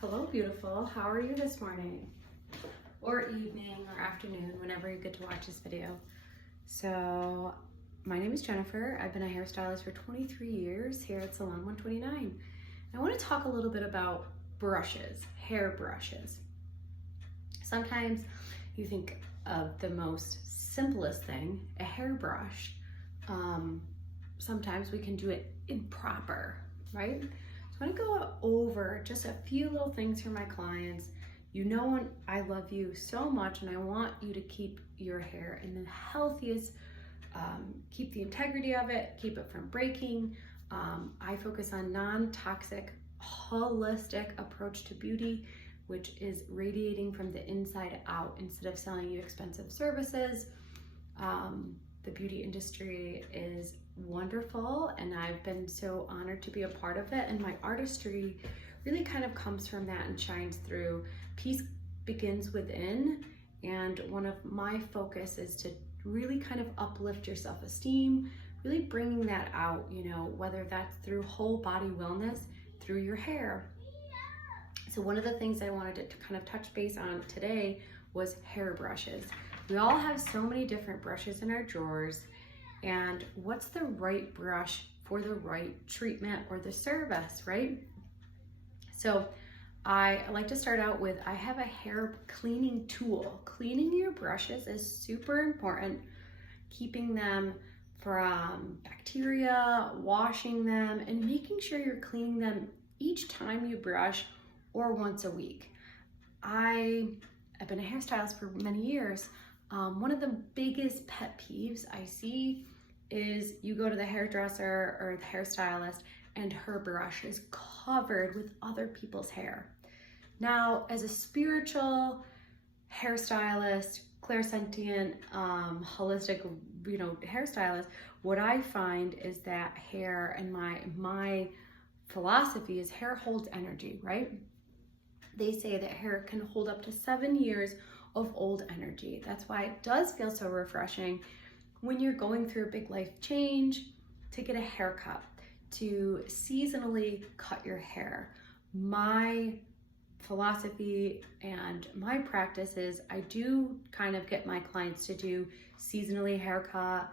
Hello, beautiful. How are you this morning? Or evening or afternoon, whenever you get to watch this video. So, my name is Jennifer. I've been a hairstylist for 23 years here at Salon 129. I want to talk a little bit about brushes, hair brushes. Sometimes you think of the most simplest thing, a hairbrush. Sometimes we can do it improper, right? So I'm gonna go over just a few little things for my clients. You know, I love you so much and I want you to keep your hair in the healthiest, keep the integrity of it, keep it from breaking. I focus on non-toxic, holistic approach to beauty, which is radiating from the inside out instead of selling you expensive services. The beauty industry is wonderful and I've been so honored to be a part of it, and my artistry really kind of comes from that and shines through. Peace begins within, and one of my focus is to really kind of uplift your self-esteem, really bringing that out, you know, whether that's through whole body wellness, through your hair. So one of the things I wanted to kind of touch base on today was hair brushes. We all have so many different brushes in our drawers, and what's the right brush for the right treatment or the service, right? So I like to start out with, I have a hair cleaning tool. Cleaning your brushes is super important. Keeping them from bacteria, washing them, and making sure you're cleaning them each time you brush or once a week. I've been a hairstylist for many years. One of the biggest pet peeves I see is you go to the hairdresser or the hairstylist and her brush is covered with other people's hair. Now, as a spiritual hairstylist, clairsentient, holistic, hairstylist, what I find is that hair, and my philosophy is hair holds energy, right? They say that hair can hold up to 7 years of old energy. That's why it does feel so refreshing when you're going through a big life change to get a haircut, to seasonally cut your hair. My philosophy and my practice is I do kind of get my clients to do seasonally haircut,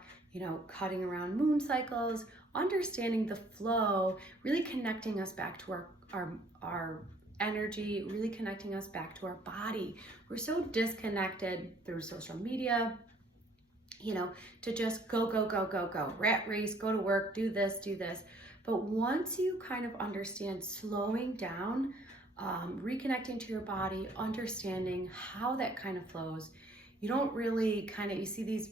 cutting around moon cycles, understanding the flow, really connecting us back to our energy, really connecting us back to our body. We're so disconnected through social media, to just go, rat race, go to work, do this. But once you kind of understand slowing down, reconnecting to your body, understanding how that kind of flows, you don't really you see these,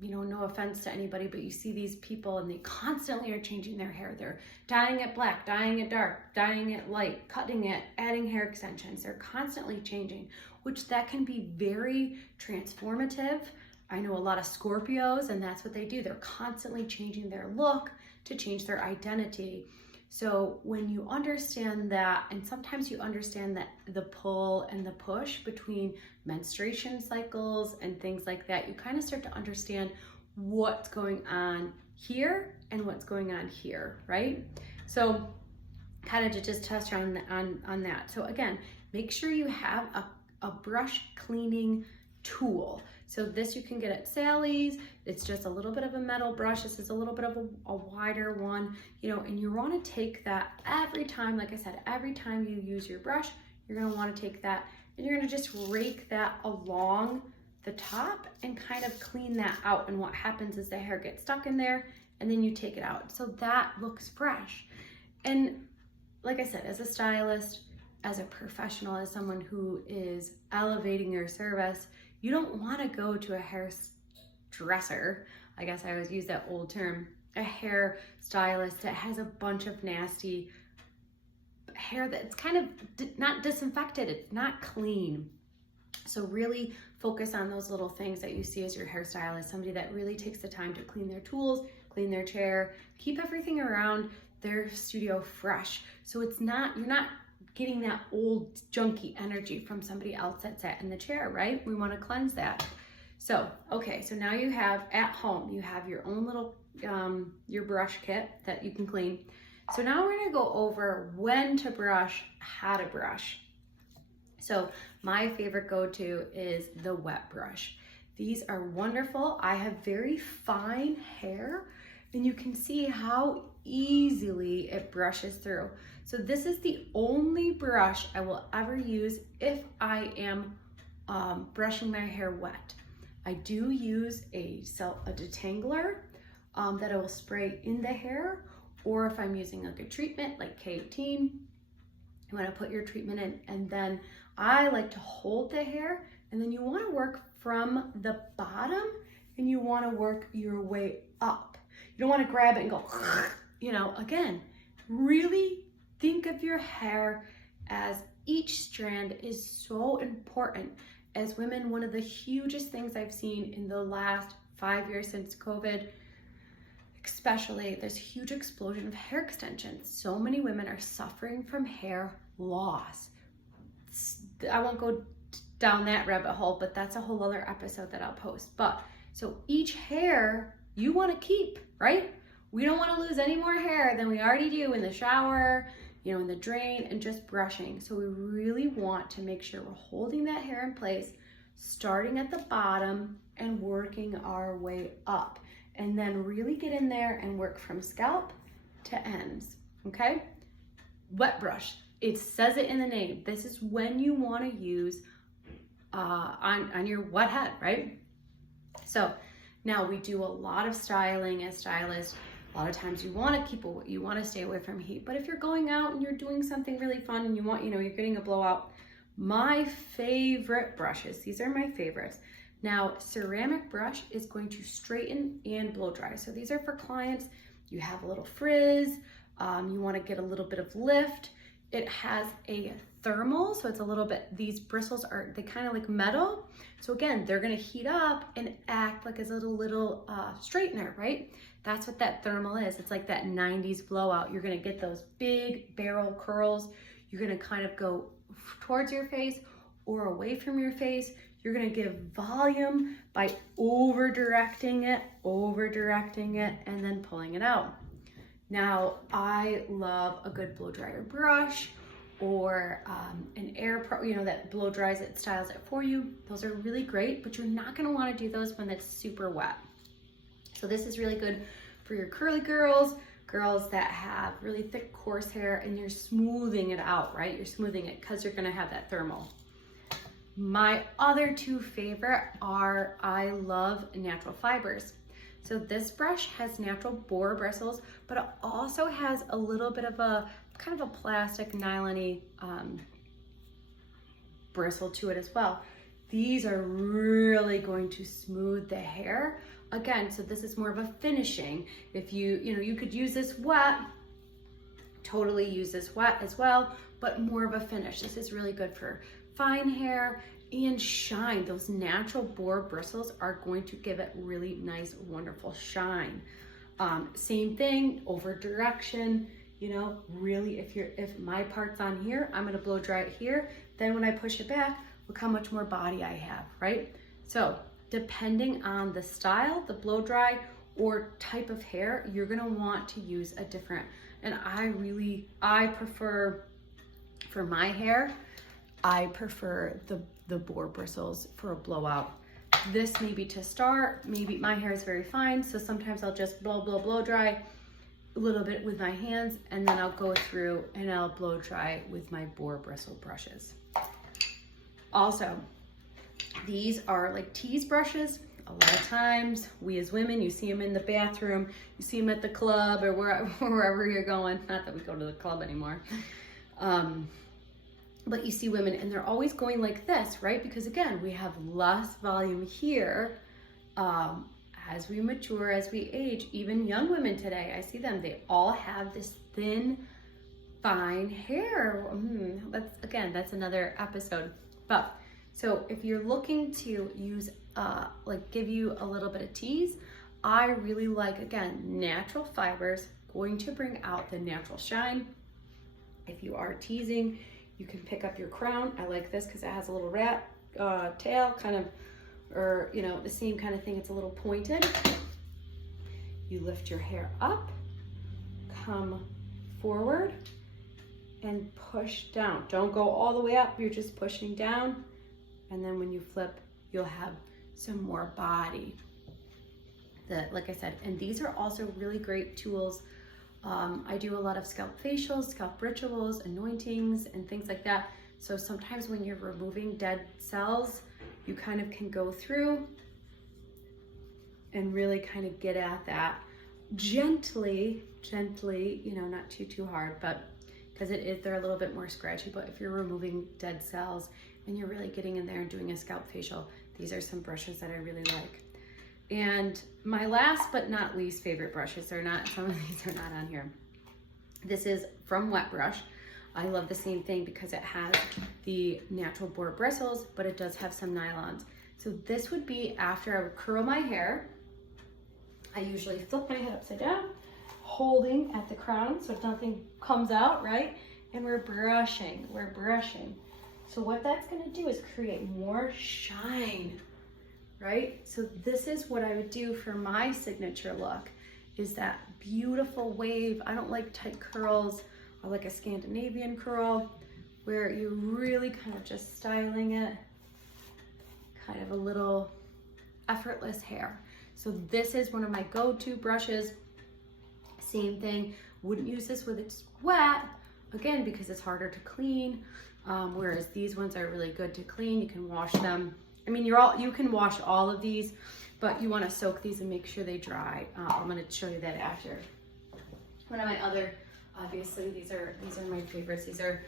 no offense to anybody, but you see these people and they constantly are changing their hair. They're dyeing it black, dyeing it dark, dyeing it light, cutting it, adding hair extensions. They're constantly changing, which that can be very transformative. I know a lot of Scorpios, and that's what they do. They're constantly changing their look to change their identity. So when you understand that, and sometimes you understand that the pull and the push between menstruation cycles and things like that, you kind of start to understand what's going on here and what's going on here, right? So kind of to just touch on that. So again, make sure you have a brush cleaning tool. So this you can get at Sally's. It's just a little bit of a metal brush. This is a little bit of a wider one, and you want to take that every time, like I said, every time you use your brush, you're going to want to take that and you're going to just rake that along the top and kind of clean that out. And what happens is the hair gets stuck in there and then you take it out. So that looks fresh. And like I said, as a stylist, as a professional, as someone who is elevating your service, you don't want to go to a hairdresser. I guess I always use that old term, a hair stylist that has a bunch of nasty hair that's kind of not disinfected, it's not clean. So really focus on those little things that you see as your hairstylist, somebody that really takes the time to clean their tools, clean their chair, keep everything around their studio fresh. So you're not getting that old junky energy from somebody else that sat in the chair, right? We want to cleanse that. So, okay, so now you have at home, you have your own little, your brush kit that you can clean. So now we're gonna go over when to brush, how to brush. So my favorite go-to is the wet brush. These are wonderful. I have very fine hair, and you can see how easily it brushes through. So this is the only brush I will ever use if I am brushing my hair wet. I do use a detangler that I will spray in the hair, or if I'm using like a treatment like K18, you want to put your treatment in, and then I like to hold the hair, and then you want to work from the bottom and you want to work your way up. You don't want to grab it and go, you know, again, really think of your hair as each strand is so important. As women, one of the hugest things I've seen in the last 5 years since COVID, especially, there's a huge explosion of hair extensions. So many women are suffering from hair loss. I won't go down that rabbit hole, but that's a whole other episode that I'll post. But so each hair you want to keep, right? We don't want to lose any more hair than we already do in the shower, you know, in the drain, and just brushing. So we really want to make sure we're holding that hair in place, starting at the bottom and working our way up. And then really get in there and work from scalp to ends, okay? Wet brush, it says it in the name. This is when you want to use on your wet head, right? So now we do a lot of styling as stylists. A lot of times you want to stay away from heat, but if you're going out and you're doing something really fun and you want, you know, you're getting a blowout, my favorite brushes, these are my favorites. Now, ceramic brush is going to straighten and blow dry. So these are for clients, you have a little frizz, you want to get a little bit of lift. It has a thermal, so it's a little bit, these bristles are, they kind of like metal. So again, they're going to heat up and act like as a little straightener, right? That's what that thermal is. It's like that 90s blowout. You're going to get those big barrel curls. You're going to kind of go towards your face or away from your face. You're going to give volume by over directing it, and then pulling it out. Now, I love a good blow dryer brush or an air pro, you know, that blow dries it, styles it for you. Those are really great, but you're not going to want to do those when it's super wet. So this is really good for your curly girls, girls that have really thick, coarse hair, and you're smoothing it out, right? You're smoothing it because you're going to have that thermal. My other two favorite are, I love natural fibers. So this brush has natural boar bristles, but it also has a little bit of a kind of a plastic nylon-y bristle to it as well. These are really going to smooth the hair. Again, so this is more of a finishing. If you could use this wet, totally use this wet as well, but more of a finish. This is really good for fine hair and shine. Those natural boar bristles are going to give it really nice, wonderful shine. Same thing, over direction, you know, really if my part's on here, I'm gonna blow dry it here. Then when I push it back, look how much more body I have, right? So depending on the style, the blow dry or type of hair, you're gonna want to use a different, and I prefer, for my hair, I prefer the boar bristles for a blowout. This maybe to start, maybe my hair is very fine, so sometimes I'll just blow dry a little bit with my hands, and then I'll go through and I'll blow dry with my boar bristle brushes. Also, these are like tease brushes. A lot of times, we as women, you see them in the bathroom, you see them at the club or wherever you're going. Not that we go to the club anymore. But you see women and they're always going like this, right? Because again, we have less volume here. As we mature, as we age, even young women today, I see them, they all have this thin, fine hair. That's another episode. But so if you're looking to use, give you a little bit of tease, I really like, again, natural fibers, going to bring out the natural shine. If you are teasing, you can pick up your crown. I like this because it has a little rat tail kind of, or the same kind of thing. It's a little pointed. You lift your hair up, come forward, and push down. Don't go all the way up, you're just pushing down. And then when you flip, you'll have some more body. Like I said, and these are also really great tools. I do a lot of scalp facials, scalp rituals, anointings, and things like that. So sometimes when you're removing dead cells, you kind of can go through and really kind of get at that gently, you know, not too hard, but because they're a little bit more scratchy. But if you're removing dead cells and you're really getting in there and doing a scalp facial, these are some brushes that I really like. And my last but not least favorite brushes, some of these are not on here. This is from Wet Brush. I love the same thing because it has the natural boar bristles, but it does have some nylons. So this would be after I would curl my hair. I usually flip my head upside down, holding at the crown so nothing comes out, right? And we're brushing. So what that's gonna do is create more shine, right? So this is what I would do for my signature look, is that beautiful wave. I don't like tight curls. I like a Scandinavian curl where you're really kind of just styling it, kind of a little effortless hair. So this is one of my go-to brushes. Same thing, wouldn't use this when it's wet, again, because it's harder to clean, whereas these ones are really good to clean. You can wash them. I mean, you can wash all of these, but you want to soak these and make sure they dry. I'm going to show you that after. One of my other, obviously, these are my favorites. These are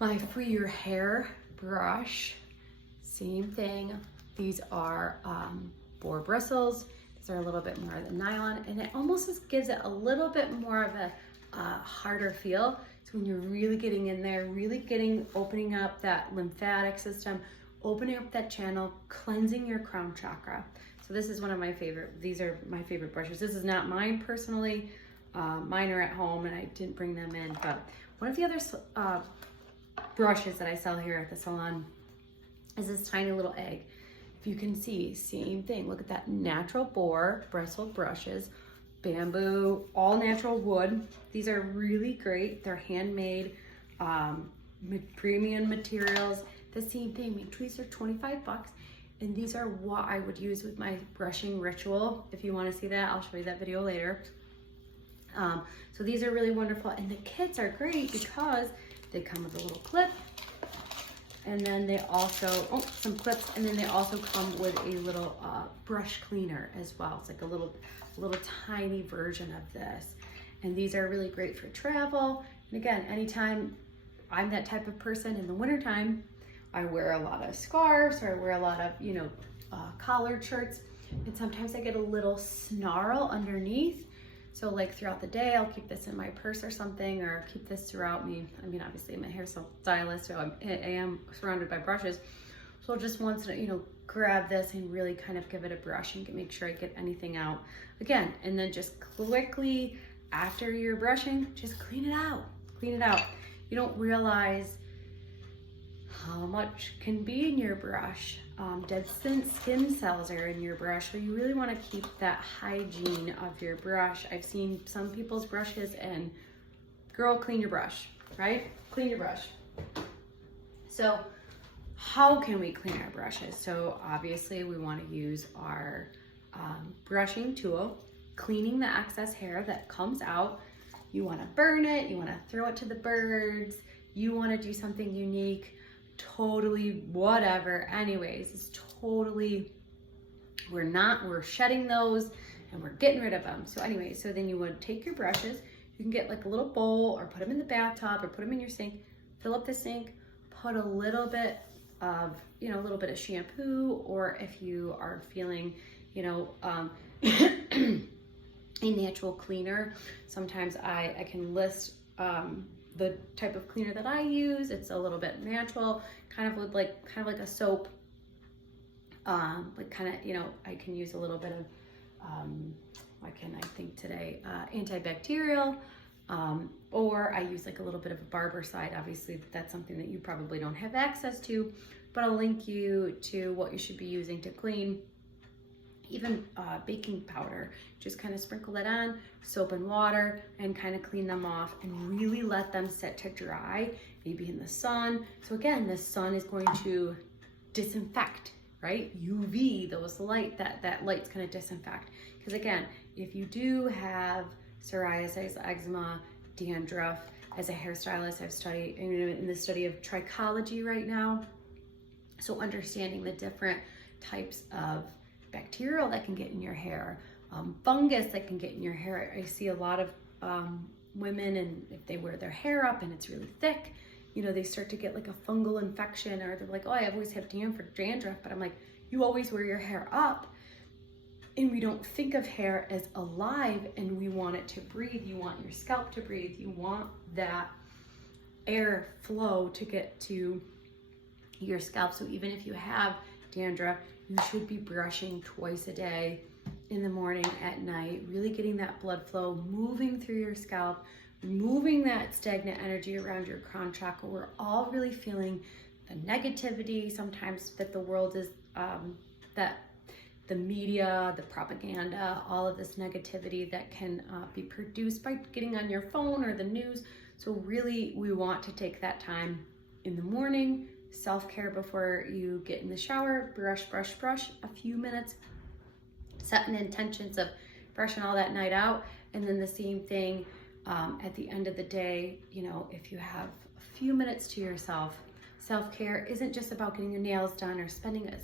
my Free Your Hair brush. Same thing. These are boar bristles. These are a little bit more of the nylon, and it almost just gives it a little bit more of a harder feel. So when you're really getting in there, opening up that lymphatic system, opening up that channel, cleansing your crown chakra. So this is one of my favorite, these are my favorite brushes. This is not mine personally. Mine are at home and I didn't bring them in, but one of the other brushes that I sell here at the salon is this tiny little egg. If you can see, same thing. Look at that, natural boar bristle brushes, bamboo, all natural wood. These are really great. They're handmade, premium materials. The same thing, these are 25 bucks. And these are what I would use with my brushing ritual. If you want to see that, I'll show you that video later. So these are really wonderful. And the kits are great because they come with a little clip. And then they also, some clips, and then they also come with a little brush cleaner as well. It's like a little tiny version of this. And these are really great for travel. And again, anytime I'm that type of person in the wintertime, I wear a lot of scarves, or I wear a lot of, collared shirts. And sometimes I get a little snarl underneath. So like throughout the day, I'll keep this in my purse or something, or keep this throughout me. I mean, obviously I'm a hairstylist, so I am surrounded by brushes. So I'll just once, grab this and really kind of give it a brush and make sure I get anything out. Again, and then just quickly after you're brushing, just clean it out. You don't realize how much can be in your brush. Dead skin cells are in your brush, so you really want to keep that hygiene of your brush. I've seen some people's brushes, and girl, clean your brush, right? Clean your brush. So how can we clean our brushes? So obviously we want to use our brushing tool, cleaning the excess hair that comes out. You want to burn it, you want to throw it to the birds, you want to do something unique. Totally whatever. Anyways, it's totally, we're shedding those and we're getting rid of them. So anyway, so then you would take your brushes, you can get like a little bowl or put them in the bathtub or put them in your sink, fill up the sink, put a little bit of, a little bit of shampoo, or if you are feeling, a natural cleaner. Sometimes I can list the type of cleaner that I use. It's a little bit natural, kind of like a soap. I can use a little bit of, what can I think today? Antibacterial, or I use like a little bit of a Barbicide. Obviously that's something that you probably don't have access to, but I'll link you to what you should be using to clean even baking powder. Just kind of sprinkle that on, soap and water, and kind of clean them off and really let them set to dry, maybe in the sun. So again, the sun is going to disinfect, right? UV, those light, that light's gonna disinfect. Because again, if you do have psoriasis, eczema, dandruff, as a hairstylist, I've studied in the study of trichology right now. So understanding the different types of bacterial that can get in your hair, fungus that can get in your hair. I see a lot of women, and if they wear their hair up and it's really thick, you know, they start to get like a fungal infection, or they're like, oh, I always have dandruff, but I'm like, you always wear your hair up. And we don't think of hair as alive, and we want it to breathe. You want your scalp to breathe. You want that air flow to get to your scalp. So even if you have dandruff, you should be brushing twice a day, in the morning, at night, really getting that blood flow moving through your scalp, removing that stagnant energy around your crown chakra. We're all really feeling the negativity sometimes that the world is, that the media, the propaganda, all of this negativity that can be produced by getting on your phone or the news. So really, we want to take that time in the morning, self-care before you get in the shower, brush, brush, brush, a few minutes, setting intentions of brushing all that night out. And then the same thing at the end of the day, you know, if you have a few minutes to yourself. Self-care isn't just about getting your nails done or spending a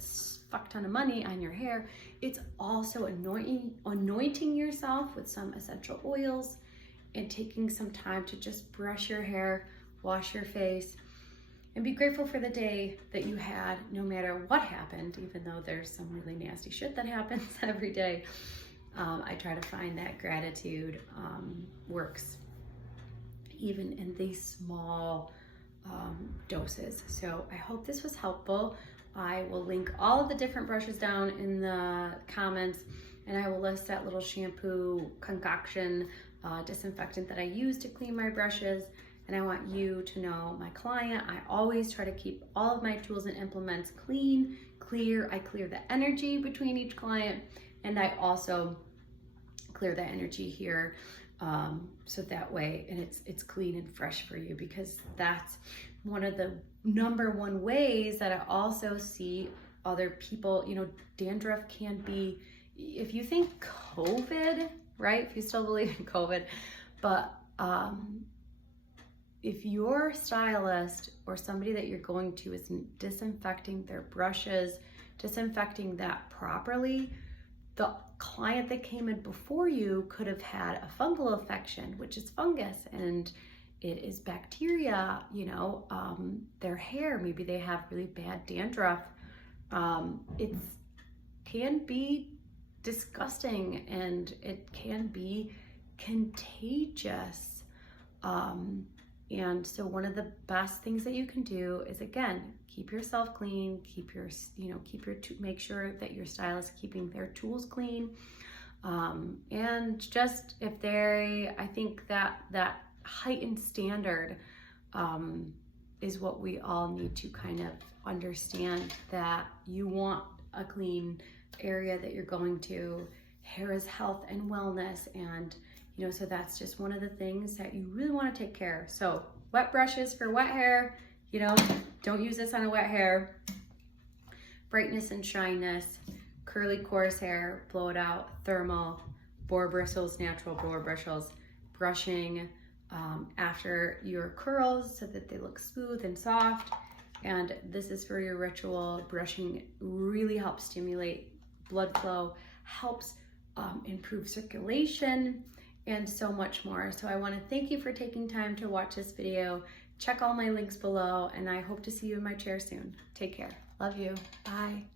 fuck ton of money on your hair. It's also anointing yourself with some essential oils and taking some time to just brush your hair, wash your face, and be grateful for the day that you had, no matter what happened, even though there's some really nasty shit that happens every day. I try to find that gratitude works even in these small doses. So I hope this was helpful. I will link all of the different brushes down in the comments, and I will list that little shampoo concoction disinfectant that I use to clean my brushes. And I want you to know, my client, I always try to keep all of my tools and implements clean, clear. I clear the energy between each client, and I also clear the energy here, so that way, and it's clean and fresh for you, because that's one of the #1 ways that I also see other people, you know, dandruff can be, if you think COVID, right? If you still believe in COVID, but if your stylist or somebody that you're going to isn't disinfecting their brushes, disinfecting that properly, the client that came in before you could have had a fungal infection, which is fungus, and it is bacteria, you know, their hair, maybe they have really bad dandruff. It can be disgusting, and it can be contagious. And so one of the best things that you can do is, again, keep yourself clean, make sure that your stylist is keeping their tools clean. And just if I think that heightened standard is what we all need to kind of understand, that you want a clean area that you're going to. Hair is health and wellness, and you know, so that's just one of the things that you really want to take care of. So wet brushes for wet hair, you know, don't use this on a wet hair. Brightness and shyness, curly coarse hair, blow it out, thermal, boar bristles, natural boar bristles, brushing after your curls so that they look smooth and soft. And this is for your ritual. Brushing really helps stimulate blood flow, helps improve circulation, and so much more. So I want to thank you for taking time to watch this video. Check all my links below, and I hope to see you in my chair soon. Take care. Love you. Bye.